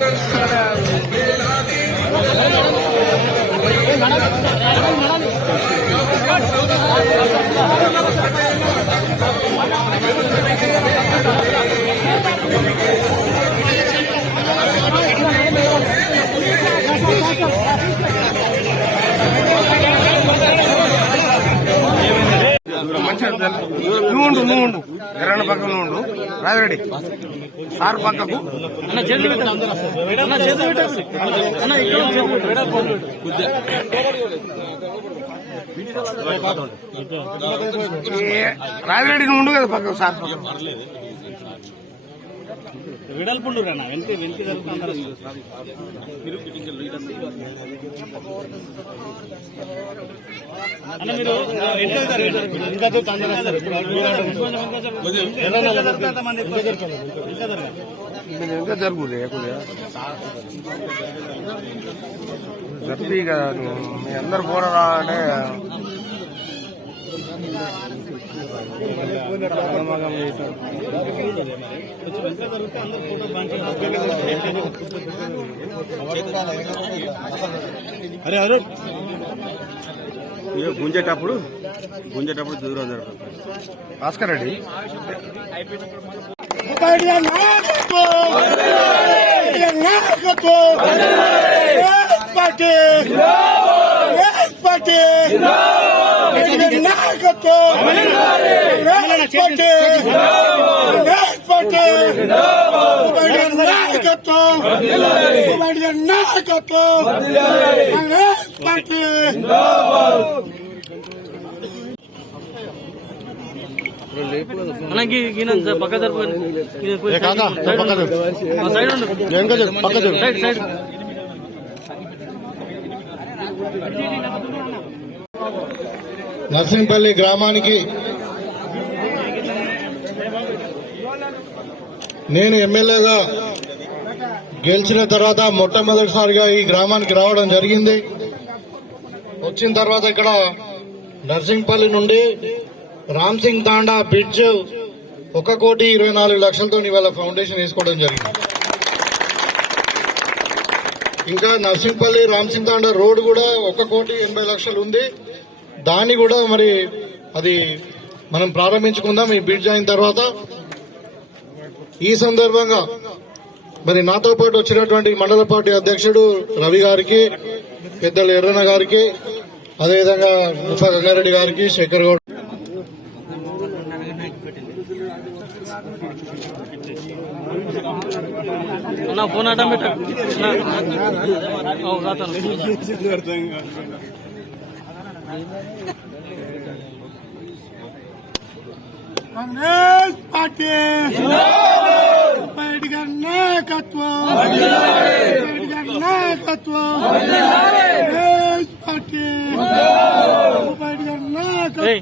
Thank you. నువ్వు ఉండు. నువ్వు ఉండు. ఎర్రన్న పక్కన ఉండు రాజరెడ్డి సార్ పక్కకు రాజరెడ్డి నువ్వు ఉండు కదా పక్కకు సార్ వెడల్పుండు రా వెనక వెనక జరుగుతుంది అన్న మీరు వెనక. వెనక అందరూ వెనక జరిపి కదా మీ అందరు కూడా అంటే కొంచెం వెనక జరిగితే అందరూ ఫోటో బాగా అరే అరే గుంజేటప్పుడు గుంజేటప్పుడు దూరం జరుగుతుంది భాస్కర్ రెడ్డి అన్న ఈయన పక్క జరుపు. సైడ్ ఉండు. సైడ్ సైడ్ నర్సింపల్లి గ్రామానికి నేను ఎమ్మెల్యేగా గెలిచిన తర్వాత మొట్టమొదటిసారిగా ఈ గ్రామానికి రావడం జరిగింది. వచ్చిన తర్వాత ఇక్కడ నర్సింగ్పల్లి నుండి రామ్ సింగ్ తాండా బ్రిడ్జ్ ఒక కోటి ఇరవై నాలుగు లక్షలతో ఇవాళ ఫౌండేషన్ వేసుకోవడం జరిగింది. ఇంకా నర్సింగ్పల్లి రామ్ సింగ్ తాండా రోడ్ కూడా ఒక కోటి ఎనభై లక్షలు ఉంది. దాన్ని కూడా మరి అది మనం ప్రారంభించుకుందాం. ఈ బ్రిడ్జ్ అయిన తర్వాత ఈ సందర్భంగా మరి నాతో పాటు వచ్చినటువంటి మండల పార్టీ అధ్యక్షుడు రవి గారికి పెద్దలు ఎర్రన్న గారికి అదేవిధంగా ఉప గంగారెడ్డి గారికి శేఖర్ గౌడ్ ఫోన్ అడ్డం కాంగ్రెస్ పార్టీ. నాయకత్వం పార్టీ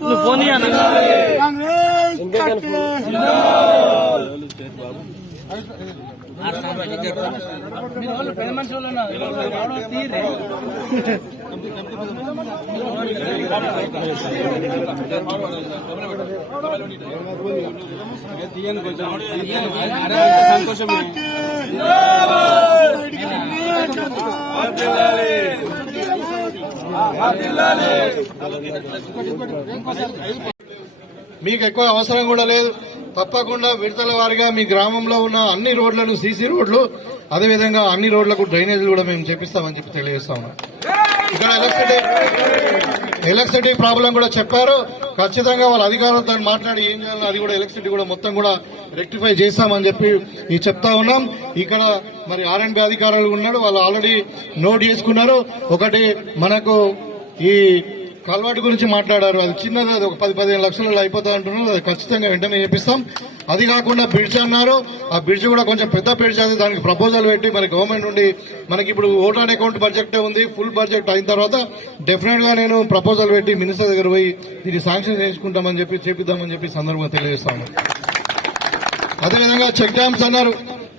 నువ్వు ఫోన్. కాంగ్రెస్ పార్టీ సంతోషం మీకు ఎక్కువ అవసరం కూడా లేదు. తప్పకుండా విడతల వారిగా మీ గ్రామంలో ఉన్న అన్ని రోడ్లను సీసీ రోడ్లు అదేవిధంగా అన్ని రోడ్లకు డ్రైనేజీలు కూడా మేము చెప్పిస్తామని చెప్పి తెలియజేస్తాము ఇక్కడ ఎలక్ట్రిసిటీ ఎలక్ట్రిసిటీ ప్రాబ్లం కూడా చెప్పారు. ఖచ్చితంగా వాళ్ళ అధికారులతో మాట్లాడి ఏం చేయాలో అది కూడా ఎలక్ట్రిసిటీ కూడా మొత్తం కూడా రెక్టిఫై చేస్తామని చెప్పి ఈ చెప్తా ఉన్నాం. ఇక్కడ మరి ఆర్ఎండ్బి అధికారులు ఉన్నారు వాళ్ళు ఆల్రెడీ నోట్ చేసుకున్నారు. ఒకటి మనకు ఈ కల్వాటి గురించి మాట్లాడారు. అది చిన్నది అది ఒక పది పదిహేను లక్షలలో అయిపోతా అంటున్నారు. అది ఖచ్చితంగా వెంటనే చేపిస్తాం. అది కాకుండా బ్రిడ్జ్ అన్నారు. ఆ బ్రిడ్జ్ కూడా కొంచెం పెద్ద బ్రిడ్జ్ అది. దానికి ప్రపోజల్ పెట్టి మన గవర్నమెంట్ నుండి మనకి ఇప్పుడు ఓటాన్ అకౌంట్ బడ్జెట్ ఉంది ఫుల్ బడ్జెట్ అయిన తర్వాత డెఫినెట్గా నేను ప్రపోజల్ పెట్టి మినిస్టర్ దగ్గర పోయి దీన్ని శాంక్షన్ చేసుకుంటామని చెప్పి చేపిద్దామని చెప్పి సందర్భంగా తెలియజేస్తాను. అదేవిధంగా చెక్ డ్యామ్స్ అన్నారు.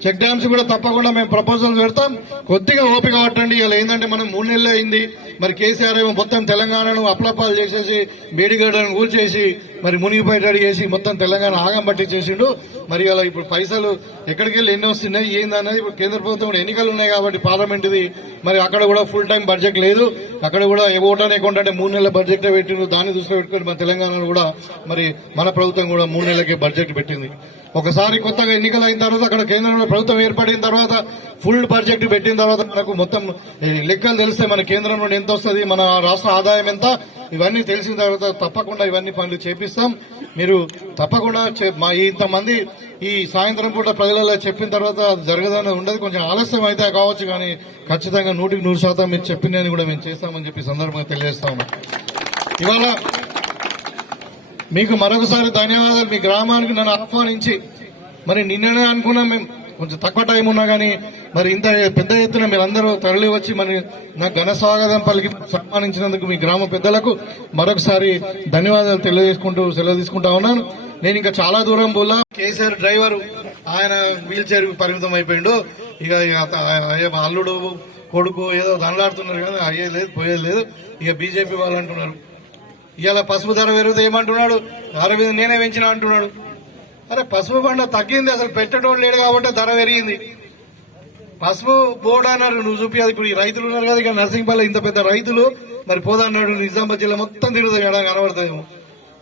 చెక్ డ్యామ్స్ కూడా తప్పకుండా మేము ప్రపోజల్స్ పెడతాం. కొద్దిగా ఓపిక పట్టండి. ఇలా ఏంటంటే మనం మూడు నెలలు అయింది. మరి కేసీఆర్ ఏమో మొత్తం తెలంగాణను అప్లపాలు చేసేసి మేడిగడ్డను కూల్చేసి మరి మునిగిపోయేటట్టు చేసి మొత్తం తెలంగాణ ఆగం పట్టించేసిండు. మరి అలా ఇప్పుడు పైసలు ఎక్కడికి వెళ్ళి ఎన్ని వస్తున్నాయి ఏందన్నది ఇప్పుడు కేంద్ర ప్రభుత్వం కూడా ఎన్నికలు ఉన్నాయి కాబట్టి పార్లమెంట్ది. మరి అక్కడ కూడా ఫుల్ టైం బడ్జెట్ లేదు. అక్కడ కూడా ఏ ఓటానే అంటే మూడు నెలల బడ్జెట్ పెట్టిండ్రు. దాన్ని దృష్టిలో పెట్టుకుని మన తెలంగాణలో కూడా మరి మన ప్రభుత్వం కూడా మూడు నెలలకే బడ్జెట్ పెట్టింది. ఒకసారి కొత్తగా ఎన్నికలు అయిన తర్వాత అక్కడ కేంద్రంలో ప్రభుత్వం ఏర్పడిన తర్వాత ఫుల్ బడ్జెట్ పెట్టిన తర్వాత మనకు మొత్తం లెక్కలు తెలిస్తే మన కేంద్రం నుండి ఎంత వస్తుంది మన రాష్ట్ర ఆదాయం ఎంత ఇవన్నీ తెలిసిన తర్వాత తప్పకుండా ఇవన్నీ పనులు చేపిస్తాం. మీరు తప్పకుండా మా ఇంతమంది ఈ సాయంత్రం పూట ప్రజలలో చెప్పిన తర్వాత అది జరగదని ఉండదు. కొంచెం ఆలస్యం అయితే కావచ్చు కానీ ఖచ్చితంగా నూటికి నూరు శాతం మీరు చెప్పిందని కూడా మేము చేస్తామని చెప్పి సందర్భంగా తెలియజేస్తాము ఇవాళ మీకు మరొకసారి ధన్యవాదాలు. మీ గ్రామానికి నన్ను ఆహ్వానించి మరి నిన్ననే అనుకున్నాం మేము. కొంచెం తక్కువ టైం ఉన్నా కానీ మరి ఇంత పెద్ద ఎత్తున మీరందరూ తరలి వచ్చి మరి నాకు ఘన స్వాగతం పలికి సన్మానించినందుకు మీ గ్రామ పెద్దలకు మరొకసారి ధన్యవాదాలు తెలియజేసుకుంటూ సెలవు తీసుకుంటా ఉన్నాను. నేను ఇంకా చాలా దూరం పోలా. కేసీఆర్ డ్రైవర్ ఆయన వీల్ చైర్ పరిమితం అయిపోయిండు. ఇక ఇక అయ్య మా అల్లుడు కొడుకు ఏదో దండలాడుతున్నారు కదా అయ్యేది లేదు పోయేది లేదు. ఇక బీజేపీ వాళ్ళు అంటున్నారు. ఇవాళ పసుపు ధర పెరిగితే ఏమంటున్నాడు? అరవింద్ నేనే పెంచిన అంటున్నాడు. అరే పసుపు బండ తగ్గింది అసలు పెట్టేటోడు లేడు కాబట్టి ధర పెరిగింది. పసుపు బోర్డు అన్నారు నువ్వు చూపి అది ఇప్పుడు ఈ రైతులు ఉన్నారు కదా ఇక నర్సింగ్పల్లి ఇంత పెద్ద రైతులు మరి పోదన్నాడు నిజామాబాద్ జిల్లా మొత్తం తిరుగుతాయి ఎక్కడ కనబడుతుందేమో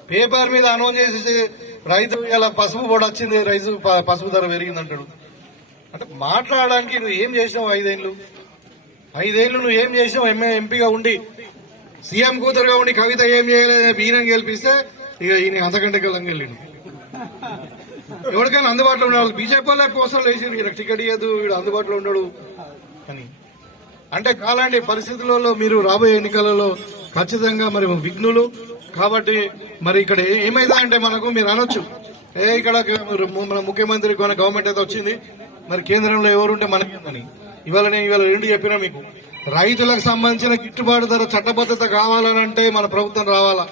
పేపర్ మీద అనౌన్స్ చేసేసి రైతు ఇలా పసుపు బోర్డు వచ్చింది రైతు ప- పసుపు ధర పెరిగింది అంటాడు అంటే మాట్లాడడానికి నువ్వు ఏం చేసినావు ఐదేళ్ళు? ఐదేళ్ళు నువ్వు ఏం చేసినావు? ఎంఏ ఎంపీగా ఉండి సీఎం కూతురుగా ఉండి కవిత ఏం చేయలేదు ఈయన గెలిపిస్తే ఇక ఈయన అంతకంటే గెలంగా వెళ్ళిండు. ఎవరికైనా అందుబాటులో ఉండాలి బీజేపీ వాళ్ళే పోస్టర్లు వేసి వీళ్ళకి టికెట్ ఇవ్వదు వీడు అందుబాటులో ఉండడు. అని అంటే కాలాంటి పరిస్థితులలో మీరు రాబోయే ఎన్నికలలో ఖచ్చితంగా మరి విఘ్నులు కాబట్టి మరి ఇక్కడ ఏమైందంటే మనకు మీరు అనొచ్చు. ఏ ఇక్కడ మన ముఖ్యమంత్రి కొన గవర్నమెంట్ అయితే వచ్చింది. మరి కేంద్రంలో ఎవరుంటే మనకేందని ఇవాళ నేను ఇవాళ రెండు చెప్పినా మీకు. రైతులకు సంబంధించిన గిట్టుబాటు ధర చట్టబద్ధత కావాలనంటే మన ప్రభుత్వం రావాలా?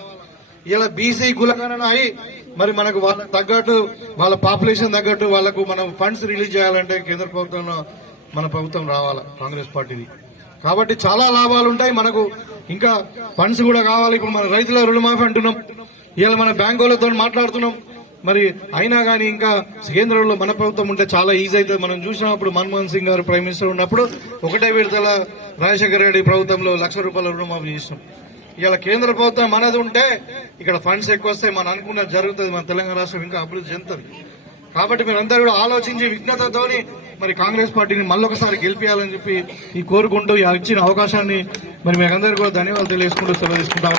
ఇలా బీసీ కులగణన అయి మరి మనకు వాళ్ళకి తగ్గట్టు వాళ్ళ పాపులేషన్ తగ్గట్టు వాళ్ళకు మనం ఫండ్స్ రిలీజ్ చేయాలంటే కేంద్ర ప్రభుత్వం మన ప్రభుత్వం రావాలి కాంగ్రెస్ పార్టీది కాబట్టి చాలా లాభాలు ఉంటాయి మనకు. ఇంకా ఫండ్స్ కూడా కావాలి. ఇప్పుడు మన రైతుల రుణమాఫీ అంటున్నాం. ఇవాళ మన బ్యాంకులతో మాట్లాడుతున్నాం. మరి అయినా కానీ ఇంకా కేంద్రంలో మన ప్రభుత్వం ఉంటే చాలా ఈజీ అవుతుంది. మనం చూసినప్పుడు మన్మోహన్ సింగ్ గారు ప్రైమ్ మినిస్టర్ ఉన్నప్పుడు ఒకటే విడతల రాజశేఖర రెడ్డి ప్రభుత్వంలో లక్ష రూపాయల రుణమాఫీ చేసినాం. ఇలా కేంద్ర ప్రభుత్వం మనది ఉంటే ఇక్కడ ఫండ్స్ ఎక్కువ వస్తాయి మనం అనుకున్నది జరుగుతుంది మన తెలంగాణ రాష్ట్రం ఇంకా అభివృద్ధి చెందుతుంది. కాబట్టి మీరందరూ కూడా ఆలోచించి విఘ్నతతోని మరి కాంగ్రెస్ పార్టీని మళ్ళొకసారి గెలిపించాలని చెప్పి ఈ కోరుకుంటూ ఇచ్చిన అవకాశాన్ని మరి మీకందరూ కూడా ధన్యవాదాలు తెలియజేసుకుంటూ సెలవు తీసుకుంటా